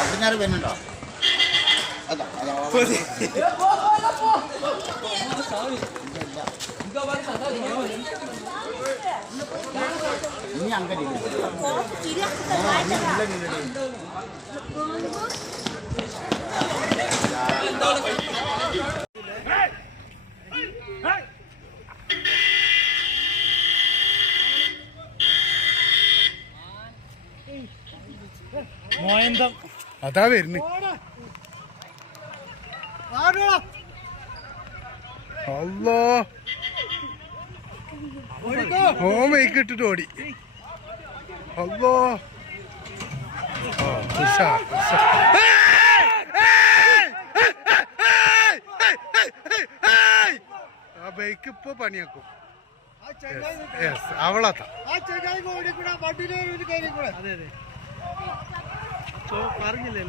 പതിനാറ് പേരുണ്ടോ? അതാ അതാ ഇനി അങ്ങനെ അതാ വരുന്നു. അല്ലോ ഓ മൈക്ക് ഇട്ടിട്ട് ഓടി. അല്ലോ ഉഷാ ഉഷാർ ബൈക്ക് ഇപ്പൊ പണിയാക്കും യെസ് അവളാത്ത അതെ അതെ. ചോ പറഞ്ഞില്ലേ